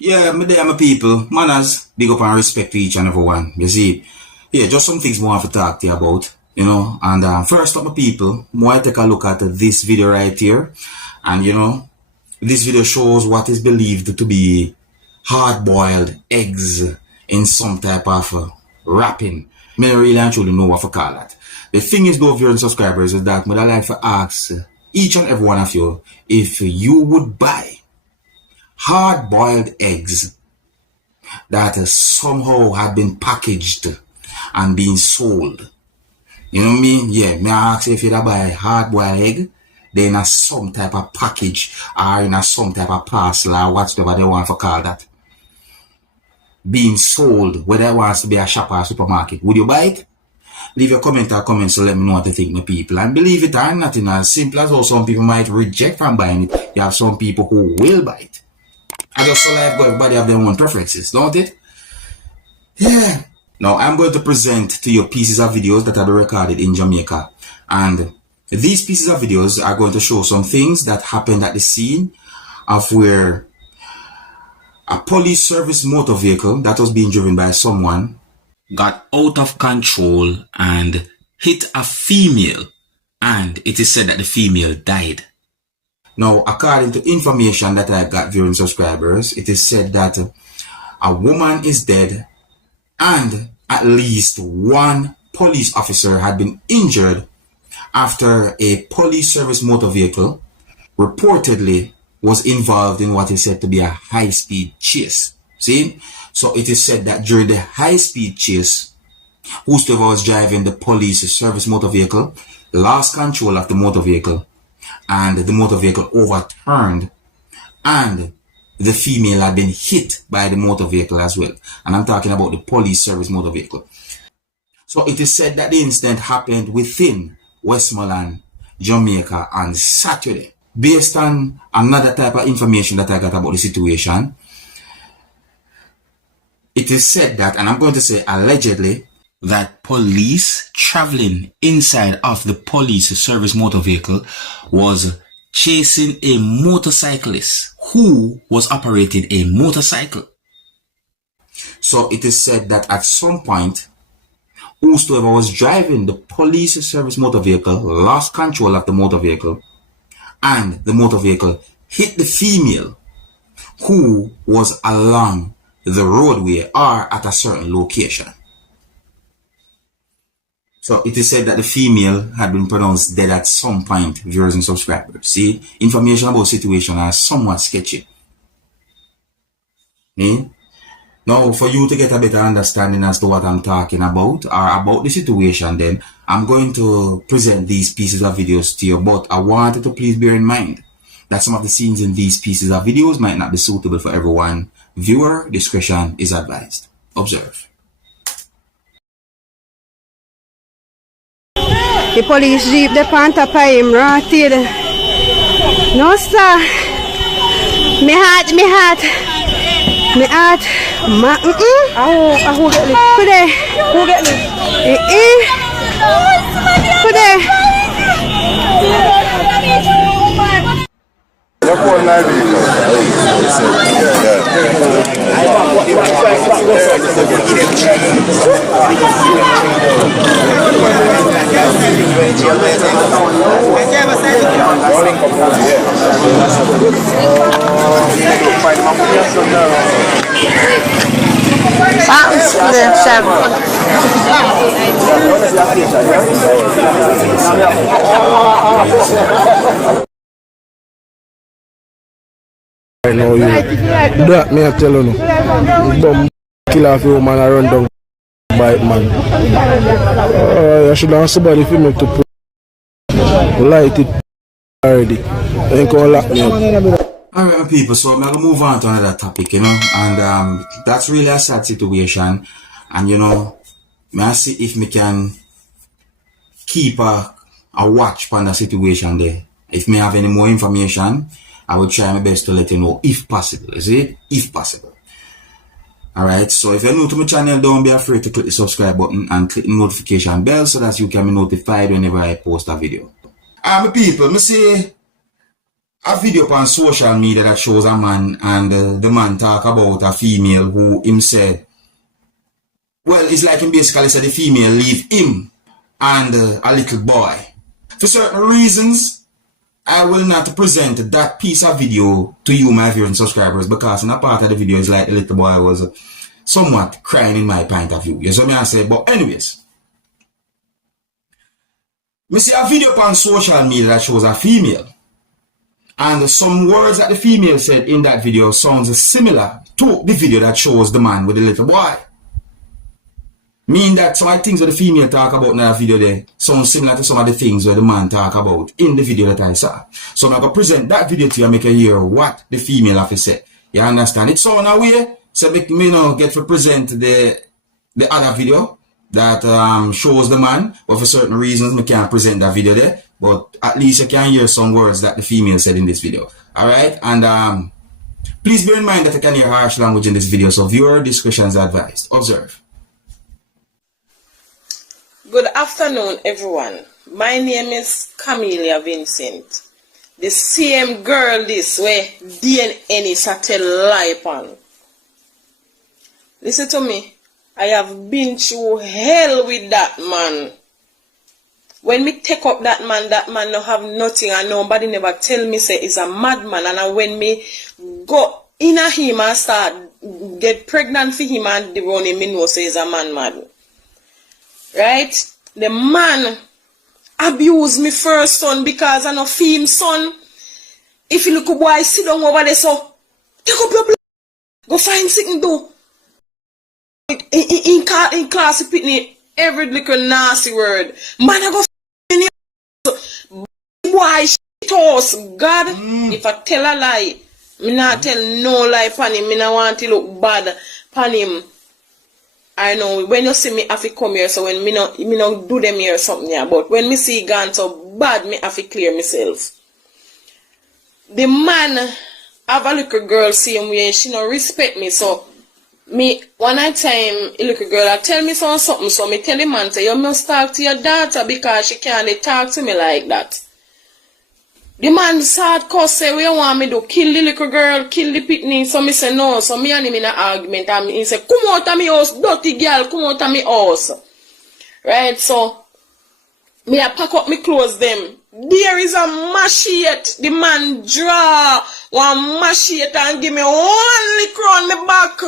Yeah, me there, my people. Manners, big up and respect to each and every one. You see, yeah, just some things more I have to talk to you about, you know. And first up, my people, more take a look at this video right here. And, you know, this video shows what is believed to be hard-boiled eggs in some type of wrapping. Me don't really and truly know what to call that. The thing is, though, viewers and subscribers, is that I'd like to ask each and every one of you if you would buy hard-boiled eggs that somehow have been packaged and being sold. You know what I mean? Yeah, me ask if you'd buy hard-boiled egg, then in some type of package or in some type of parcel or whatever they want to call that, being sold, whether it wants to be a shop or a supermarket. Would you buy it? Leave your comment or comments to let me know what you think, my people. And believe it or not, in as simple as how some people might reject from buying it, you have some people who will buy it. I just saw life, but everybody have their own preferences, don't it? Yeah. Now, I'm going to present to you pieces of videos that have been recorded in Jamaica. And these pieces of videos are going to show some things that happened at the scene of where a police service motor vehicle that was being driven by someone got out of control and hit a female, and it is said that the female died. Now, according to information that I got viewing subscribers, it is said that a woman is dead and at least one police officer had been injured after a police service motor vehicle reportedly was involved in what is said to be a high-speed chase. See? So it is said that during the high-speed chase, whosoever was driving the police service motor vehicle lost control of the motor vehicle, and the motor vehicle overturned, and the female had been hit by the motor vehicle as well. And I'm talking about the police service motor vehicle. So it is said that the incident happened within Westmoreland, Jamaica on Saturday. Based on another type of information that I got about the situation, it is said that, and I'm going to say allegedly, that police traveling inside of the police service motor vehicle was chasing a motorcyclist who was operating a motorcycle. So it is said that at some point, whosoever was driving the police service motor vehicle lost control of the motor vehicle, and the motor vehicle hit the female who was along the roadway or at a certain location. So it is said that the female had been pronounced dead at some point, viewers and subscribers. See, information about the situation are somewhat sketchy. Now, for you to get a better understanding as to what I'm talking about or about the situation, then I'm going to present these pieces of videos to you. But I wanted to please bear in mind that some of the scenes in these pieces of videos might not be suitable for everyone. Viewer discretion is advised. Observe. The police jeep the on top of him, rotted. No sir. Me heart. Who get it? Who get it? Who there? I know you. That me I tell you no. Dumb kill off your man and run down bite man. I should have somebody for me to put light it already. Ain't gonna lock me up. Alright people, so I'm gonna move on to another topic, you know, and that's really a sad situation. And you know, may I see if me can keep a watch on the situation there. If me have any more information, I will try my best to let you know if possible. Is it? If possible. Alright, so if you're new to my channel, don't be afraid to click the subscribe button and click the notification bell so that you can be notified whenever I post a video. My people, me say a video on social media that shows a man and the man talk about a female who him said, well, it's like him basically said the female leave him and a little boy. For certain reasons, I will not present that piece of video to you, my viewers and subscribers, because in a part of the video is like the little boy was somewhat crying in my point of view. You see what I say? But anyways, me see a video on social media that shows a female, and some words that the female said in that video sounds similar to the video that shows the man with the little boy. Meaning that some of the things that the female talk about in that video there sound similar to some of the things where the man talk about in the video that I saw. So I'm going to present that video to you and make you hear what the female have to say. You understand? It's so in a way, so make me get to present the other video that shows the man, but for certain reasons we can't present that video there. But at least you can hear some words that the female said in this video. Alright? And please bear in mind that you can hear harsh language in this video, so viewer discretion is advised. Observe. Good afternoon, everyone. My name is Camelia Vincent. The same girl this way DNA is a tell lie upon. Listen to me. I have been through hell with that man. When me take up that man no have nothing and nobody never tell me say he's a madman. And when me go in a him and start get pregnant for him and the run him, me know say he's a man mad. Right? The man abused me first son because I no feel him son. If you look a boy sit down over there, so take up your blood, go find something do. In class you pick me every little nasty word. Man I go in here. Boy shit us. God, if I tell a lie, me not tell no lie pan him. Me not want to look bad pan him. I know when you see me have to come here, so when me not do them here or something here, but when me see gone so bad, me have to clear myself. The man have a little girl same way, she no respect me, so me one night time a little girl I tell me something, so me tell the man say you must talk to your daughter because she can't talk to me like that. The man start cuss say, we want me to kill the little girl, kill the pitney. So me say no. So me and him in an argument. And he say, come out of me house, dirty girl, come out of me house. Right, so me I pack up my clothes them. There is a machete. The man draw one machete and give me one lick on my back.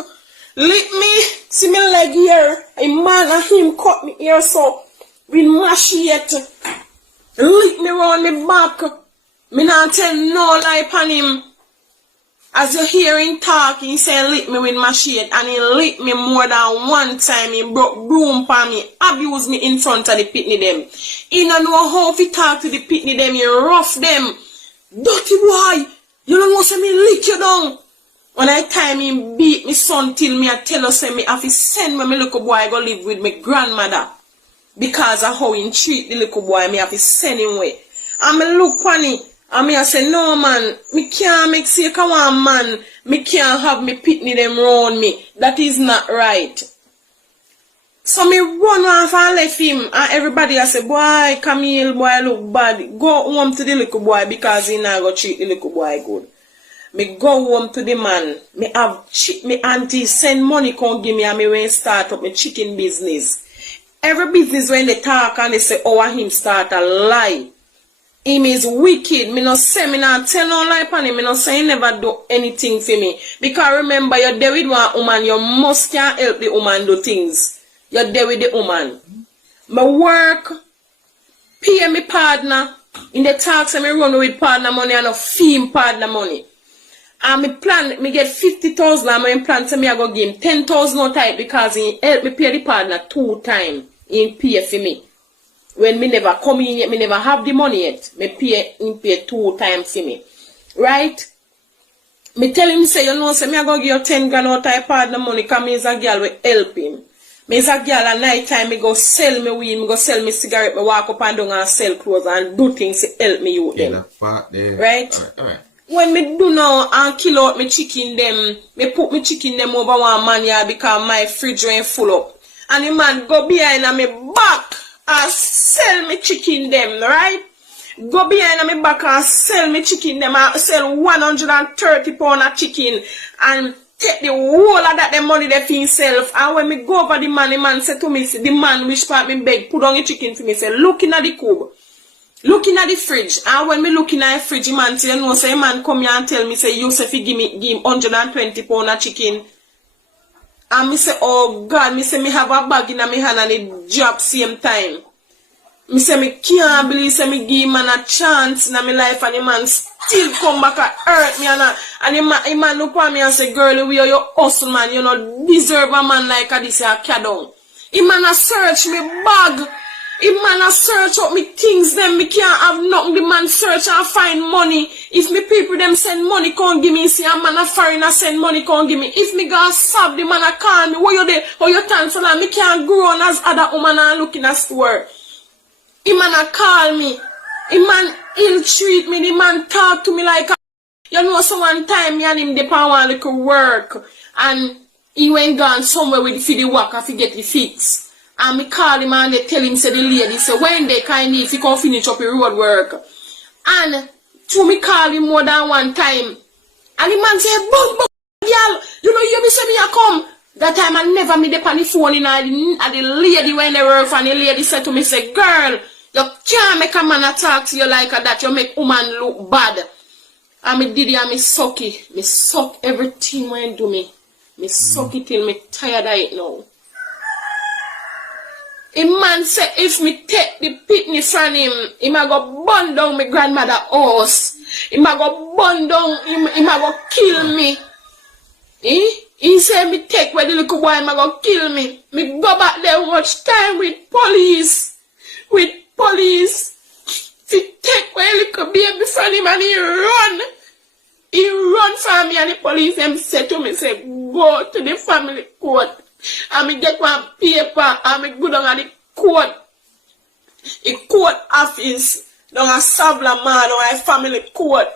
Lick me, see me leg here. A man and him cut me here so with machete. Lick me round my back. Me not tell no lie upon him. As you hear him talk, he say lick me with machete, and he lick me more than one time. He broke broom upon me, abuse me in front of the pitney them. He don't know how to talk to the pitney them, he rough them. Dirty boy, you don't know say me lick you down. When I time him beat me son till me I tell us say me have to send me little boy go live with my grandmother. Because of how he treat the little boy, me have to send him away. And me look funny. And me I say, no man, me can't make sake of one man. Me can't have me pitney them round me. That is not right. So me run off and left him. And everybody I say, boy, Camille, boy, look bad. Go home to the little boy because he not go treat the little boy good. Me go home to the man. Me have me auntie send money come give me and me when start up my chicken business. Every business when they talk and they say, oh, him start a lie. Him is wicked. Me no say, me not tell no lie upon him. Me no say he never do anything for me. Because remember, you're there with one woman, you must can't help the woman do things. You're there with the woman. Me work, pay me partner. In the talks, me run with partner money and a fee partner money. And me plan, me get 50,000 and me plan to me I go give him 10,000 no type because he help me pay the partner 2 times. He pay for me. When me never come in yet, me never have the money yet. Me pay 2 times for me. Right? Me tell him say, you know, say me I go give you 10 grand out of partner money because me is a girl will help him. Me is a girl at night time, me go sell me weed, me go sell me cigarette, me walk up and down and sell clothes and do things to help me you them. Right? Alright. When me do now and kill out me chicken them, me put me chicken them over one man here because my fridge ain't full up. And the man go behind and me back and sell me chicken them, right? go behind me back and sell me chicken. Them I sell 130 pound of chicken and take the whole of that the money they for himself. And when me go over the man said to me, the man which part me beg, put on the chicken for me, say, looking at the cube, looking at the fridge. And when me looking at the fridge, man say, you know, say, man come here and tell me, say, Yusuf, give him 120 pound of chicken. And me say, oh God, me say, me have a bag in my hand and it drop same time. Me say, me can't believe, say, me give man a chance in my life and the man still come back and hurt me and the man look at me and say, girl, we are your hustle, man. You know, deserve a man like this, a cadon. The man a search me bag. The man a search up me things, them me can't have nothing. The man search and find money. If me people them send money, can't give me. See a man a foreigner send money, can't give me. If me go stab, the man a call me. Where you there? Or you cancel and me can't grow on as other woman and look in a store. The man a call me. The man ill treat me. The man talk to me like a, you know, so one time me and him dey pan one little work and he went gone somewhere with the work and get the fix. And me call him and they tell him, say the lady, say when they kind if he can finish up the road work. And to me call him more than one time. And the man say, but girl, you know you me say me a come. That time I never me dey pan the phone in and the lady when they work and the lady said to me, say, girl, you can't make a man talk to you like that. You make woman look bad. And me did it and me suck it. Me suck everything when do me. Me suck it till me tired of it now. A man say if me take the pitney from him, he might go burn down my grandmother house. He might go burn down, he might go kill me. He say me take where the little boy might go kill me. Me go back there watch time with police. With police. He take where little baby from him and he run. He run from me and the police them say to me, say, go to the family court. And me get one paper and me go down at the court. The court office. Down a Sabla man or a family court.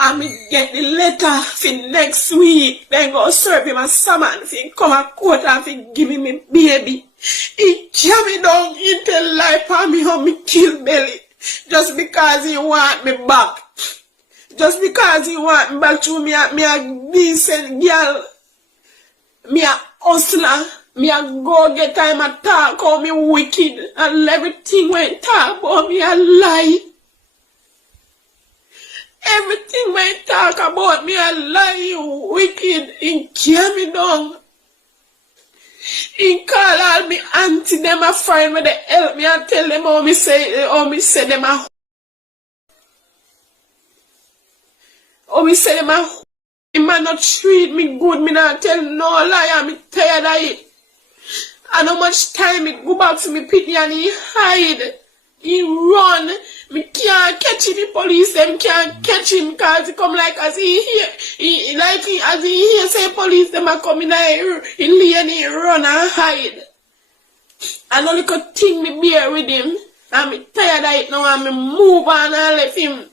And me get the letter for next week. Then go serve him a summon for come a court and for give me my baby. He jam me down into life and me how me kill belly. Just because he want me back. Just because he want me back to me a decent girl. Me a hustler. Me a go get time a talk how me wicked. And everything when talk about me a lie. Everything when talk about me a lie, you wicked. He carry me down. He call all me auntie them a friend when they help me and tell them how me say them a he man not treat me good, me not tell no lie, I'm tired of it. And how much time it go back to me pity and he hide. He run. Me can't catch him, the police them can't catch him because he come like as he hear. As he hear say police them are coming in and he run and hide. And only could think me bear with him. And me tired of it now and me move on and left him.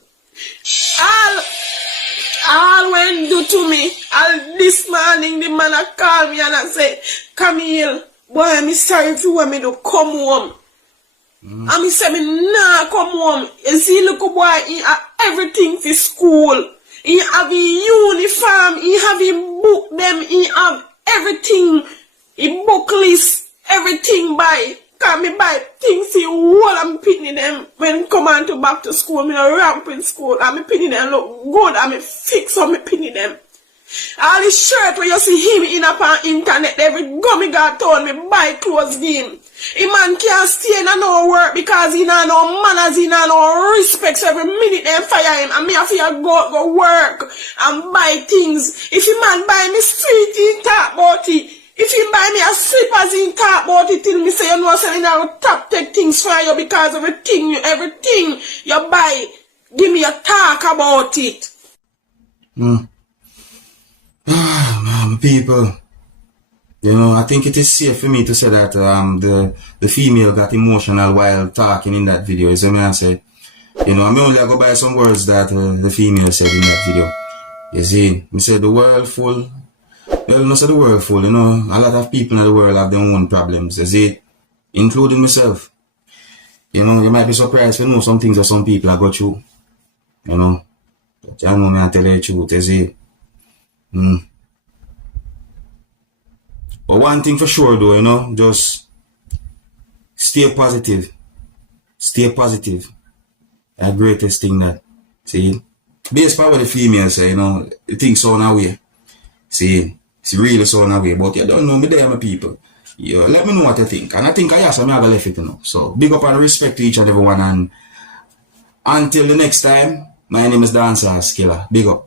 All when do to me, all this morning the man a call me and I say, Camille, boy, I'm sorry for when me to come home. And me say me nah come home. You see, look boy, he have everything for school. He have his uniform, he have his book them, he have everything, his book list, everything by. Can me buy things see what I'm pinning them when come on to back to school, me no ramp in school, and me pinning them look good, and me fix up me pinning them. All the shirt where you see him in upon internet, every gummy God told me buy clothes game. A man can't stay in no work because he not no manners, he not no respect, so every minute they fire him, and me have to go work and buy things. If a man buy me street, he talk about it. If you buy me a slippers in talk about it till me say you know say I will top take things for you because everything you buy, give me a talk about it. People, you know, I think it is safe for me to say that the female got emotional while talking in that video. Is what I say. You know, I may only go by some words that the female said in that video. You see, me say the world full. Well, not say the world full, you know, a lot of people in the world have their own problems, you see, including myself. You know, you might be surprised to know some things that some people have got through. You know. But you know me, I tell you the truth, you see. But one thing for sure though, you know, just stay positive. Stay positive. The greatest thing that, see, based on what the female say, you know, the thing sound away. See, it's really sound away, but you don't know me there, my people. You let me know what you think. And I think I have to left it, you know. So big up and respect to each and everyone, and until the next time, my name is Dancehall Skilla. Big up.